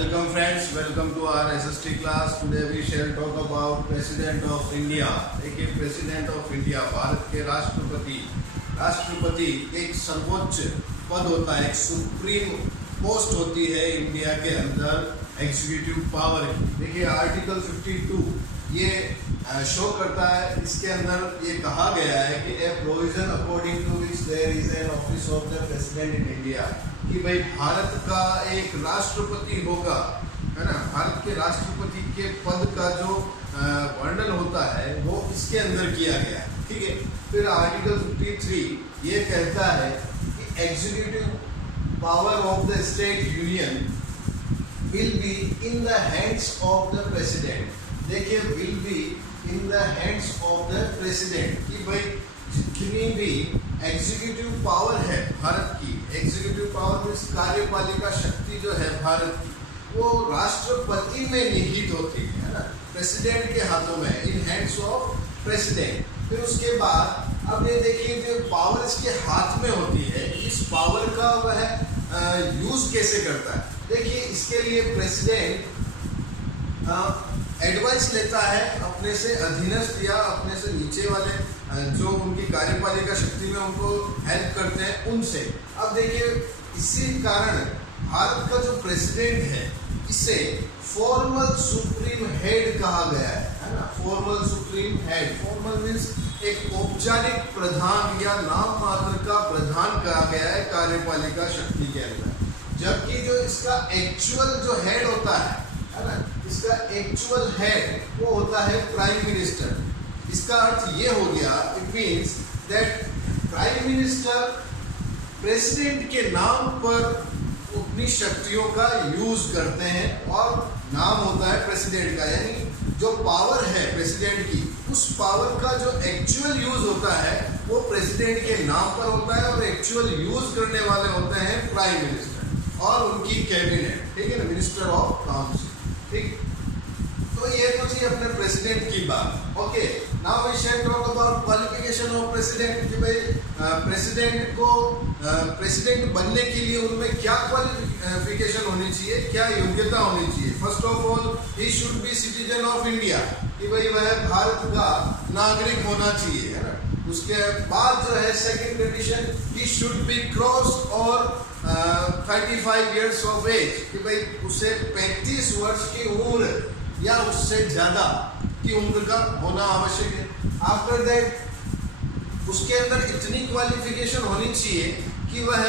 Welcome friends, welcome to our SST class. Today we shall talk about President of India. देखिए President of India Bharat के राष्ट्रपति एक सर्वोच्च पद होता है, एक सुप्रीम पोस्ट होती है इंडिया के अंदर एग्जीक्यूटिव पावर की। देखिए आर्टिकल 52 ये शो करता है, इसके अंदर ये कहा गया है कि a provision according to which there is an office of the president in India, कि भाई भारत का एक राष्ट्रपति होगा, है ना। भारत के राष्ट्रपति के पद का जो वर्णन होता है वो इसके अंदर किया गया है, ठीक है। फिर आर्टिकल 53 ये कहता है कि executive power of the state union will be in the hands of the president. देखिए will be in the hands of the president, कि भाई जितनी भी एग्जीक्यूटिव पावर है भारत की, एग्जीक्यूटिव पावर मीन्स कार्यपालिका शक्ति जो है भारत की, वो राष्ट्रपति में निहित होती है ना, प्रेसिडेंट के हाथों में, इन हैंड्स ऑफ प्रेसिडेंट। फिर उसके बाद अब ये देखिए जो पावर इसके हाथ में होती है, इस पावर का वह यूज कैसे करता है। देखिए इसके लिए प्रेसिडेंट एडवाइस लेता है अपने से अधीनस्थ या अपने से नीचे वाले जो उनकी कार्यपालिका शक्ति में उनको हेल्प करते हैं उनसे। अब देखिए इसी कारण भारत का जो प्रेसिडेंट है इसे फॉर्मल सुप्रीम हेड कहा गया है ना, formal supreme head. Formal means एक औपचारिक प्रधान या नाम मात्र का प्रधान कहा गया है कार्यपालिका शक्ति के अंदर। जबकि जो इसका एक्चुअल जो हेड होता है ना, इसका एक्चुअल हेड वो होता है प्राइम मिनिस्टर। इसका अर्थ ये हो गया, it means that prime minister president के नाम पर अपनी शक्तियों का यूज करते हैं और नाम होता है प्रेसिडेंट का, यानी जो पावर है प्रेसिडेंट की, उस पावर का जो एक्चुअल यूज होता है वो प्रेसिडेंट के नाम पर होता है और एक्चुअल यूज करने वाले होते हैं प्राइम मिनिस्टर और उनकी कैबिनेट, ठीक है ना, मिनिस्टर ऑफ काउंसिल, ठीक। तो ये तो थी अपने प्रेसिडेंट की बात। Okay, now we shall talk about qualification of president, कि भाई प्रेसिडेंट को प्रेसिडेंट बनने के लिए उनमें क्या क्वालिफिकेशन होनी चाहिए, क्या योग्यता होनी चाहिए। First of all he should be citizen of India, कि भाई वह भारत का नागरिक होना चाहिए, है ना। उसके बाद जो है second condition, he should be cross और 35 इयर्स ऑफ एज, कि भाई उसे 35 वर्ष की उम्र या उससे ज्यादा की उम्र का होना आवश्यक है। आफ्टर दैट उसके अंदर इतनी क्वालिफिकेशन होनी चाहिए कि वह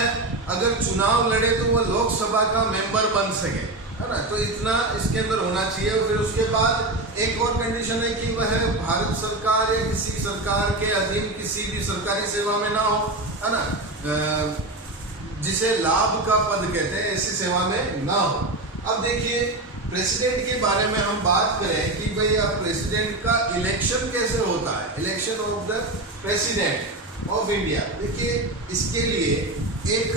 अगर चुनाव लड़े तो वह लोकसभा का मेंबर बन सके, है ना। तो इतना इसके अंदर होना चाहिए। और फिर उसके बाद एक और कंडीशन है कि वह भारत सरकार या किसी सरकार के अधीन किसी भी सरकारी सेवा में ना हो, है ना, जिसे लाभ का पद कहते हैं, ऐसी सेवा में ना हो। अब देखिए प्रेसिडेंट के बारे में हम बात करें कि भाई अब प्रेसिडेंट का इलेक्शन कैसे होता है, election of the president of India. देखिए इसके लिए एक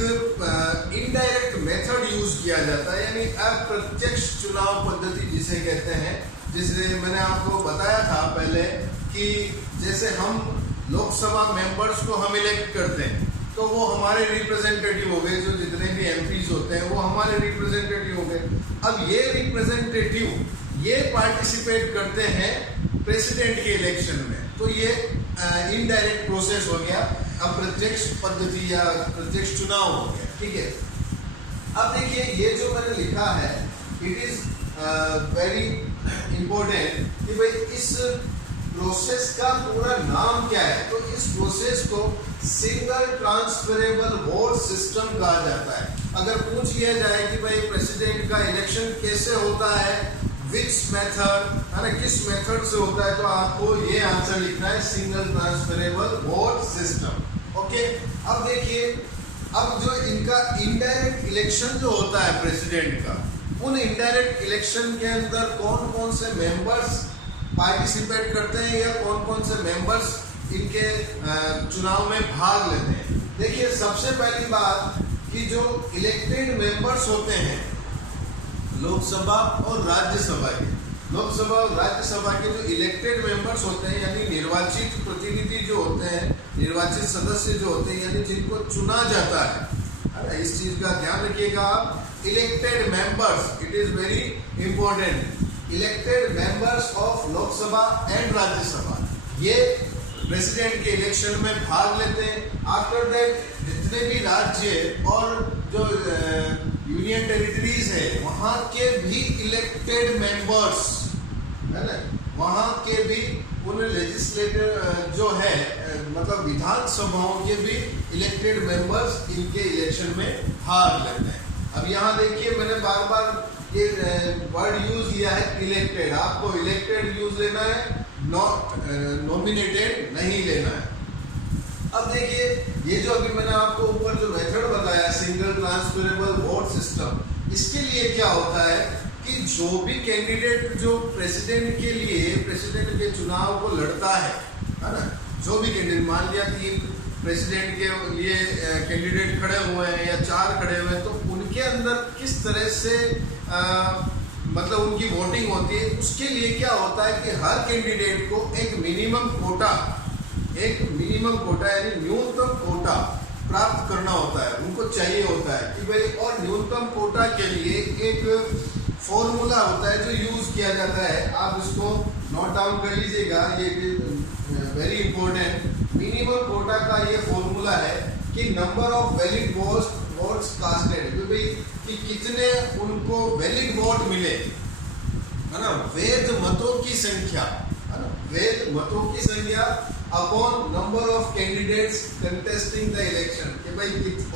इनडायरेक्ट मेथड यूज किया जाता है, यानी अप्रत्यक्ष चुनाव पद्धति जिसे कहते हैं। जिसे मैंने आपको बताया था पहले कि जैसे हम लोकसभा मेंबर्स को हम इलेक्ट करते हैं तो वो हमारे रिप्रेजेंटेटिव हो गए, जो जितने भी एमपीज होते हैं वो हमारे रिप्रेजेंटेटिव हो गए। अब ये रिप्रेजेंटेटिव ये पार्टिसिपेट करते हैं प्रेसिडेंट के इलेक्शन में, तो ये इनडायरेक्ट प्रोसेस हो गया, अप्रत्यक्ष पद्धति या प्रत्यक्ष चुनाव हो गया, ठीक है। अब देखिए ये जो मैंने लिखा है इट इज वेरी इंपॉर्टेंट कि भाई इस प्रोसेस का पूरा नाम क्या है। तो इस प्रोसेस को सिंगल ट्रांसफरेबल वोट सिस्टम कहा जाता है। अगर पूछ लिया जाए कि भाई प्रेसिडेंट का इलेक्शन कैसे होता है, विच मेथड, है ना, किस मेथड से होता है, तो आपको ये आंसर लिखना है, single transferable vote system. Okay, अब देखिए अब जो इनका इनडायरेक्ट इलेक्शन जो होता है प्रेसिडेंट का, उन इनडायरेक्ट इलेक्शन के अंदर कौन कौन से मेंबर्स पार्टिसिपेट करते हैं या कौन कौन से मेंबर्स इनके चुनाव में भाग लेते हैं। देखिए सबसे पहली बात कि जो इलेक्टेड मेंबर्स होते हैं लोकसभा और राज्यसभा के, लोकसभा और राज्यसभा के जो इलेक्टेड मेंबर्स होते हैं, यानी निर्वाचित प्रतिनिधि जो होते हैं, निर्वाचित सदस्य जो होते हैं, यानी जिनको चुना जाता है इस चीज का ध्यान रखिएगा आप। Elected members, it is very important, elected members of Lok Sabha and Rajya Sabha, ये प्रेसिडेंट के इलेक्शन में भाग लेते हैं। आफ्टर दैट जितने भी राज्य और जो यूनियन टेरिटरीज है वहाँ के भी इलेक्टेड मेंबर्स है ना, वहाँ के भी उन लेजिस्लेटिव जो है मतलब विधानसभाओं के भी इलेक्टेड मेंबर्स इनके इलेक्शन में भाग लेते हैं। अब यहाँ देखिए मैंने बार बार ये वर्ड यूज किया है इलेक्टेड, आपको इलेक्टेड यूज लेना है, नॉट नॉमिनेटेड नहीं लेना है। अब देखिए ये जो अभी मैंने आपको ऊपर जो मेथड बताया सिंगल ट्रांसफरेबल वोट सिस्टम, इसके लिए क्या होता है कि जो भी कैंडिडेट जो प्रेसिडेंट के लिए प्रेसिडेंट के चुनाव को लड़ता है ना, जो भी कैंडिडेट, मान लिया 3 प्रेसिडेंट के लिए कैंडिडेट खड़े हुए हैं या 4 खड़े हुए हैं, तो उनके अंदर किस तरह से मतलब उनकी वोटिंग होती है, उसके लिए क्या होता है कि हर कैंडिडेट को एक मिनिमम कोटा यानी न्यूनतम कोटा प्राप्त करना होता है, उनको चाहिए होता है कि भाई, और न्यूनतम कोटा के लिए एक फॉर्मूला होता है जो यूज किया जाता है, आप इसको नोट डाउन कर लीजिएगा, ये वेरी इंपॉर्टेंट। मिनिमम कोटा का ये फॉर्मूला है कि number of valid votes casted, कि कितने उनको वैलिड वोट मिले, है ना, वैध मतों की संख्या, है ना, वैध मतों की संख्या upon number of candidates contesting the election, कि भाई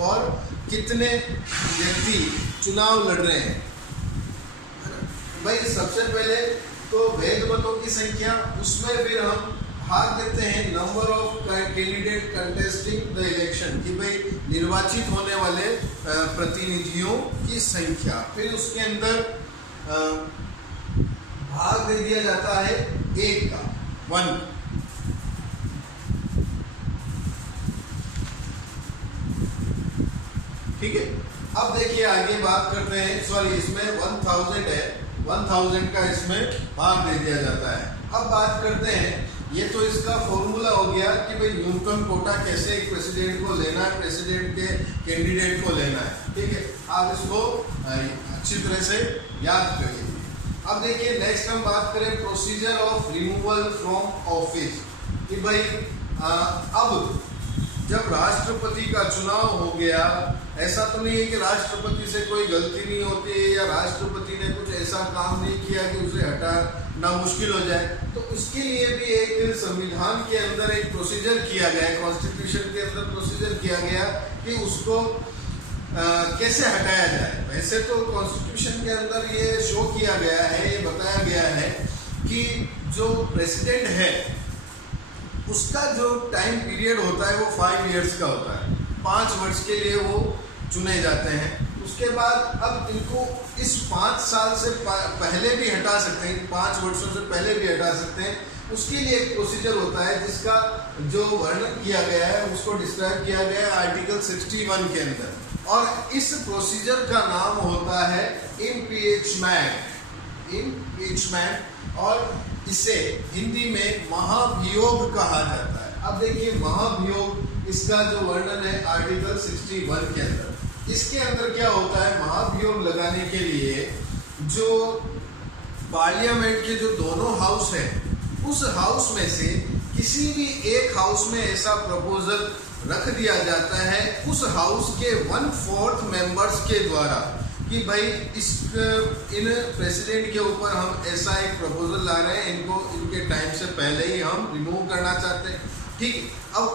और कितने व्यक्ति चुनाव लड़ रहे हैं, है ना। भाई सबसे पहले तो वैध मतों की संख्या, उसमें फिर हम भाग लेते हैं number of candidate contesting the election, कि भाई निर्वाचित होने वाले प्रतिनिधियों की संख्या, फिर उसके अंदर भाग दे दिया जाता है 1 का 1। ठीक है, अब देखिए आगे बात करते हैं, सॉरी इसमें 1000 है, 1000 का इसमें भाग दे दिया जाता है। अब बात करते हैं, ये तो इसका फॉर्मूला हो गया कि भाई न्यूनतम कोटा कैसे एक प्रेसिडेंट को लेना है, प्रेसिडेंट के कैंडिडेट को लेना है। ठीक है, आप इसको अच्छी तरह से याद करिए। अब देखिए नेक्स्ट हम बात करें procedure of removal from office, कि भाई अब जब राष्ट्रपति का चुनाव हो गया, ऐसा तो नहीं है कि राष्ट्रपति से कोई गलती नहीं होती है या राष्ट्रपति ने कुछ ऐसा काम नहीं किया कि उसे हटाना मुश्किल हो जाए, तो उसके लिए भी एक संविधान के अंदर एक प्रोसीजर किया गया है, कॉन्स्टिट्यूशन के अंदर प्रोसीजर किया गया कि उसको कैसे हटाया जाए। वैसे तो कॉन्स्टिट्यूशन के अंदर ये शो किया गया है, ये बताया गया है कि जो प्रेसिडेंट है उसका जो टाइम पीरियड होता है वो 5 इयर्स का होता है, 5 वर्ष के लिए वो चुने जाते हैं। उसके बाद अब इनको इस 5 साल से पहले भी हटा सकते हैं, 5 वर्षों से पहले भी हटा सकते हैं। उसके लिए एक प्रोसीजर होता है जिसका जो वर्णन किया गया है, उसको डिस्क्राइब किया गया है आर्टिकल 61 के अंदर, और इस प्रोसीजर का नाम होता है इम्पीचमेंट, और इसे हिंदी में महाभियोग कहा जाता है। अब देखिए महाभियोग, इसका जो वर्णन है आर्टिकल 61 के अंदर। इसके अंदर क्या होता है, महाभियोग लगाने के लिए जो पार्लियामेंट के जो दोनों हाउस हैं, उस हाउस में से किसी भी एक हाउस में ऐसा प्रपोजल रख दिया जाता है उस हाउस के 1/4 मेंबर्स के द्वारा कि भाई इन प्रेसिडेंट के ऊपर हम ऐसा एक प्रपोजल ला रहे हैं, इनको इनके टाइम से पहले ही हम रिमूव करना चाहते हैं। ठीक, अब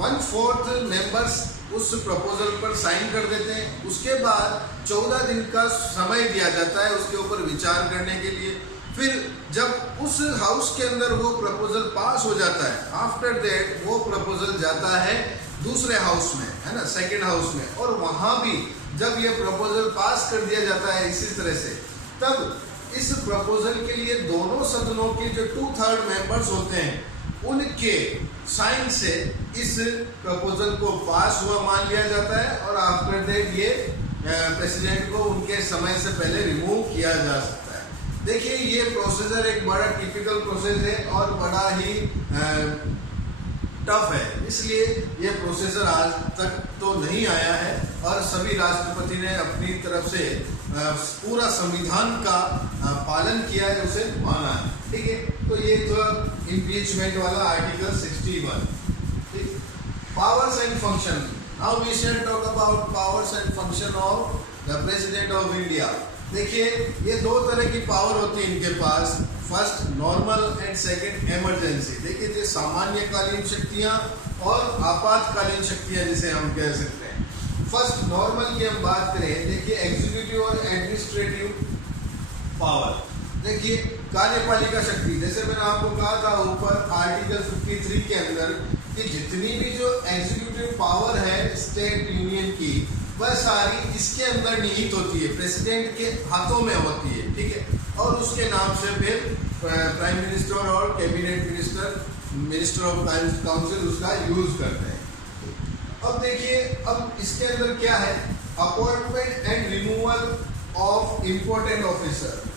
1/4 मेंबर्स उस प्रपोजल पर साइन कर देते हैं। उसके बाद 14 दिन का समय दिया जाता है उसके ऊपर विचार करने के लिए। फिर जब उस हाउस के अंदर वो प्रपोजल पास हो जाता है, आफ्टर दैट वो प्रपोजल जाता है दूसरे हाउस में, है ना, सेकेंड हाउस में, और वहां भी जब ये प्रपोजल पास कर दिया जाता है इसी तरह से, तब इस प्रपोजल के लिए दोनों सदनों के जो 2/3 मेंबर्स होते हैं उनके साइन से इस प्रपोजल को पास हुआ मान लिया जाता है, और आफ्टर दैट ये प्रेसिडेंट को उनके समय से पहले रिमूव किया जा सकता है। देखिए ये प्रोसीजर एक बड़ा टिपिकल प्रोसेस है और बड़ा ही टफ है, इसलिए ये प्रोसीजर आज तक तो नहीं आया है और सभी राष्ट्रपति ने अपनी तरफ से पूरा संविधान का पालन किया है, उसे माना है। ठीक है, तो ये तो इम्पीचमेंट वाला आर्टिकल 61। ठीक, powers and function. Now we shall talk about powers and function of the president of India. देखिए, ये दो तरह की पावर होती है इनके पास, first normal and second emergency. देखिए, ये सामान्यकालीन शक्तियां और आपातकालीन शक्तियां जिसे हम कह सकते हैं। फर्स्ट नॉर्मल की हम बात करें, देखिए एग्जीक्यूटिव और एडमिनिस्ट्रेटिव पावर। देखिए, कार्यपालिका शक्ति, जैसे मैंने आपको कहा था ऊपर आर्टिकल 53 के अंदर कि जितनी भी जो एग्जीक्यूटिव पावर है स्टेट यूनियन की, वह सारी इसके अंदर निहित होती है, प्रेसिडेंट के हाथों में होती है। ठीक है, और उसके नाम से फिर प्राइम मिनिस्टर और cabinet minister, minister of council उसका यूज करते हैं। अब देखिए, अब इसके अंदर क्या है, appointment and removal of important officer.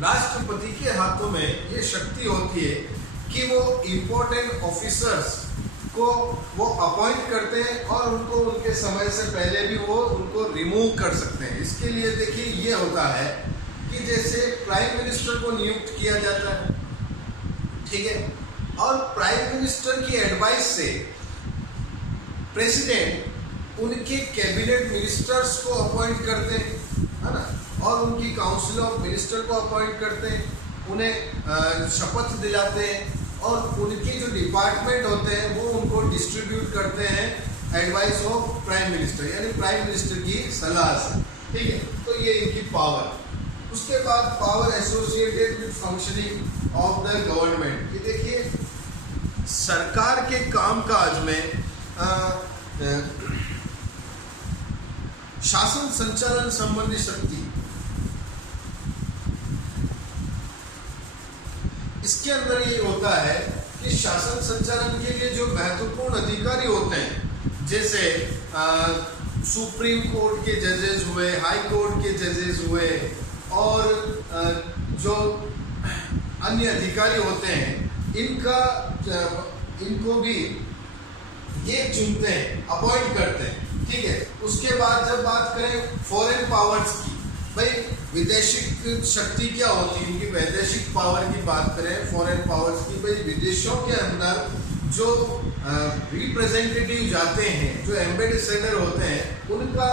राष्ट्रपति के हाथों में ये शक्ति होती है कि वो इंपॉर्टेंट ऑफिसर्स को वो अपॉइंट करते हैं और उनको उनके समय से पहले भी वो उनको रिमूव कर सकते हैं। इसके लिए देखिए ये होता है कि जैसे प्राइम मिनिस्टर को नियुक्त किया जाता है, ठीक है, और प्राइम मिनिस्टर की एडवाइस से प्रेसिडेंट उनके कैबिनेट मिनिस्टर्स को अपॉइंट करते हैं, है ना, और उनकी काउंसिल ऑफ मिनिस्टर को अपॉइंट करते हैं, उन्हें शपथ दिलाते हैं और उनके जो डिपार्टमेंट होते हैं वो उनको डिस्ट्रीब्यूट करते हैं एडवाइस ऑफ प्राइम मिनिस्टर, यानी प्राइम मिनिस्टर की सलाह से। ठीक है, तो ये इनकी पावर। उसके बाद power associated with functioning of the government. ये देखिए, सरकार के कामकाज में शासन संचालन संबंधी शक्ति, इसके अंदर ये होता है कि शासन संचालन के लिए जो महत्वपूर्ण अधिकारी होते हैं, जैसे सुप्रीम कोर्ट के जजेस हुए, हाई कोर्ट के जजेस हुए, और जो अन्य अधिकारी होते हैं, इनको भी ये चुनते हैं, अपॉइंट करते हैं। ठीक है, उसके बाद जब बात करें फॉरेन पावर्स की, भाई विदेशिक शक्ति क्या होती है, इनकी वैदेशिक पावर की बात करें, फॉरेन पावर्स की, भाई विदेशों के अंदर जो रिप्रेजेंटेटिव जाते हैं, जो एम्बेसडर होते हैं, उनका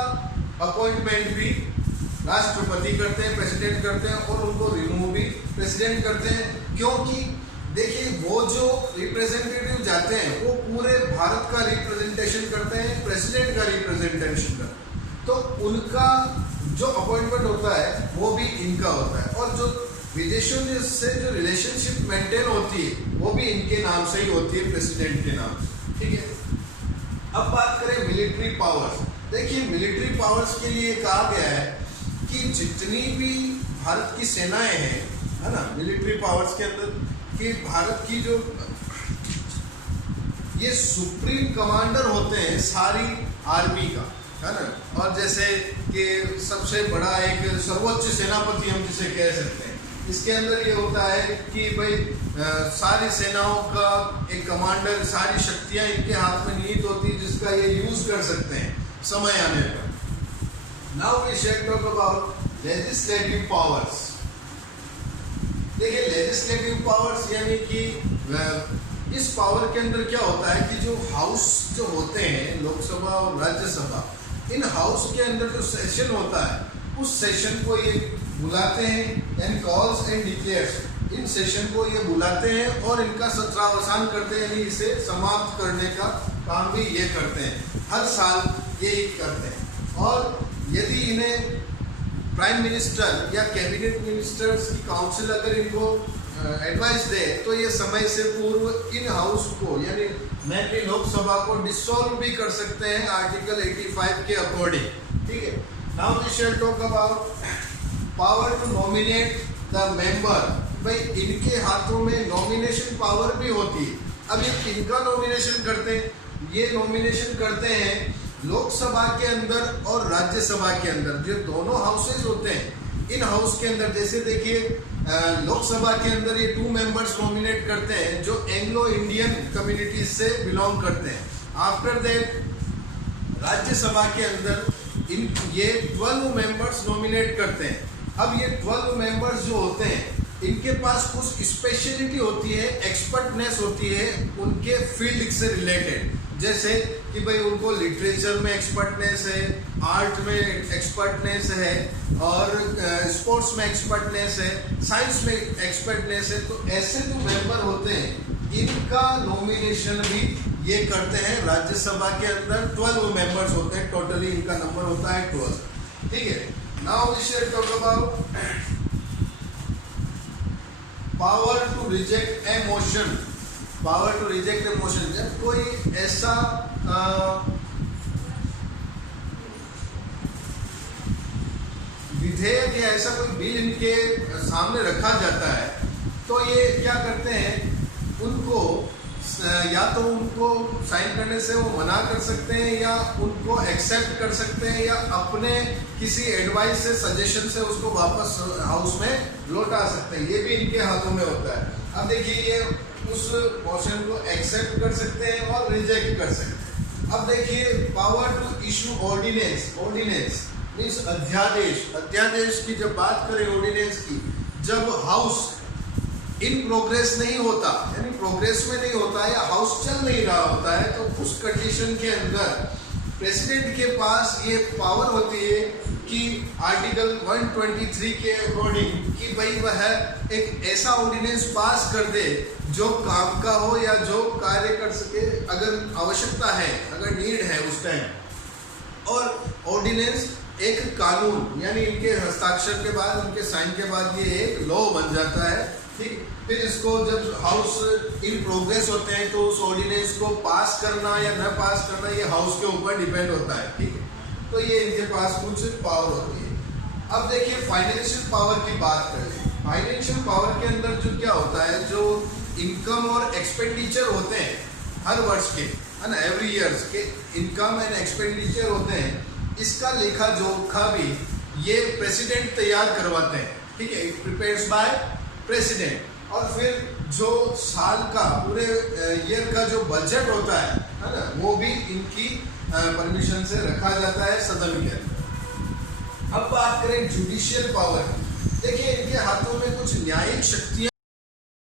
अपॉइंटमेंट भी राष्ट्रपति करते हैं, प्रेसिडेंट करते हैं, और उनको रिमूव भी प्रेसिडेंट करते हैं। क्योंकि देखिए, वो जो रिप्रेजेंटेटिव जाते हैं वो पूरे भारत का रिप्रेजेंटेशन करते हैं, प्रेसिडेंट का रिप्रेजेंटेशन करते हैं, तो उनका जो अपॉइंटमेंट होता है वो भी इनका होता है, और जो विदेशों से जो रिलेशनशिप मेंटेन होती है वो भी इनके नाम से ही होती है, प्रेसिडेंट के नाम से। ठीक है, अब बात करें मिलिट्री पावर्स। देखिए, मिलिट्री पावर्स के लिए कहा गया है कि जितनी भी भारत की सेनाएं हैं, है ना, मिलिट्री पावर्स के अंदर कि भारत की जो ये सुप्रीम कमांडर होते हैं सारी आर्मी का, है ना, और जैसे कि सबसे बड़ा एक सर्वोच्च सेनापति हम जिसे कह सकते हैं, इसके अंदर ये होता है कि भाई सारी सेनाओं का एक कमांडर, सारी शक्तियां इनके हाथ में निहित होती है, जिसका ये यूज कर सकते हैं समय आने पर। Now we shall talk about legislative powers. देखिए, लेजिस्लेटिव पावर्स यानी कि इस पावर के अंदर क्या होता है कि जो हाउस जो होते हैं, लोकसभा और राज्यसभा, इन हाउस के अंदर जो सेशन होता है, उस सेशन को ये बुलाते हैं, यानी calls and declares, in session को ये बुलाते हैं और इनका सत्रावसान करते हैं, यानी इसे समाप्त करने का काम भी ये करते हैं, हर साल ये करते हैं। और यदि इन्हें प्राइम मिनिस्टर या कैबिनेट मिनिस्टर्स की काउंसिल अगर इनको एडवाइस दे तो ये समय से पूर्व इन हाउस को, यानी मेनली लोकसभा को डिसॉल्व भी कर सकते हैं आर्टिकल 85 के अकॉर्डिंग। ठीक है, now we shall talk about power to nominate the member. भाई, इनके हाथों में नॉमिनेशन पावर भी होती है। अब ये किनका नॉमिनेशन करते हैं? ये नॉमिनेशन करते हैं लोकसभा के अंदर और राज्यसभा के अंदर, जो दोनों हाउसेज होते हैं, इन हाउस के अंदर जैसे देखिए लोकसभा के अंदर ये 2 मेंबर्स नॉमिनेट करते हैं जो एंग्लो इंडियन कम्युनिटीज से बिलोंग करते हैं। आफ्टर दैट राज्यसभा के अंदर ये 12 मेंबर्स नॉमिनेट करते हैं। अब ये 12 मेंबर्स जो होते हैं इनके पास कुछ स्पेशलिटी होती है, एक्सपर्टनेस होती है उनके फील्ड से रिलेटेड। जैसे कि भाई उनको लिटरेचर में एक्सपर्टनेस है, आर्ट में एक्सपर्टनेस है, और स्पोर्ट्स में एक्सपर्टनेस है, साइंस में एक्सपर्टनेस है। तो ऐसे जो मेंबर होते हैं इनका नॉमिनेशन भी ये करते हैं। राज्यसभा के अंदर 12 मेंबर्स होते हैं, टोटली इनका नंबर होता है 12। ठीक है, now we shall talk about power to reject a motion. Power to reject a motion, जब कोई ऐसा विधेयक या ऐसा कोई बिल इनके सामने रखा जाता है तो ये क्या करते हैं, उनको या तो उनको साइन करने से वो मना कर सकते हैं या उनको एक्सेप्ट कर सकते हैं या अपने किसी एडवाइस से, सजेशन से उसको वापस हाउस में लौटा सकते हैं। ये भी इनके हाथों में होता है। अब देखिए ये उस मोशन को एक्सेप्ट कर सकते हैं और रिजेक्ट कर सकते हैं। अब देखिए power to issue ordinance. Ordinance means अध्यादेश। अध्यादेश की जब बात करें ऑर्डिनेंस की, जब हाउस इन प्रोग्रेस नहीं होता, यानी प्रोग्रेस में नहीं होता या हाउस चल नहीं रहा होता है, तो उस कंडीशन के अंदर प्रेसिडेंट के पास ये पावर होती है कि आर्टिकल 123 के अकॉर्डिंग कि भाई वह एक ऐसा ऑर्डिनेंस पास कर दे जो काम का हो या जो कार्य कर सके, अगर आवश्यकता है, अगर नीड है उस टाइम। और ऑर्डिनेंस एक कानून, यानी इनके हस्ताक्षर के बाद, उनके साइन के बाद ये एक लॉ बन जाता है। ठीक, फिर इसको जब हाउस इन प्रोग्रेस होते हैं तो उस ऑर्डिनेंस को पास करना या न पास करना ये हाउस के ऊपर डिपेंड होता है। ठीक है, तो ये इनके पास कुछ पावर होती है। अब देखिए फाइनेंशियल पावर की बात करें। फाइनेंशियल पावर के अंदर जो क्या होता है, जो इनकम और एक्सपेंडिचर होते हैं हर वर्ष के, है ना, एवरी ईयर्स के इनकम एंड एक्सपेंडिचर होते हैं, इसका लेखा जोखा भी ये प्रेसिडेंट तैयार करवाते हैं। ठीक है, इट प्रिपेयर्स बाय प्रेसिडेंट। और फिर जो साल का, पूरे ईयर का जो बजट होता है ना, वो भी इनकी परमिशन से रखा जाता है सदन के अंदर। अब बात करें जुडिशियल पावर की। देखिए इनके हाथों में कुछ न्यायिक शक्तियां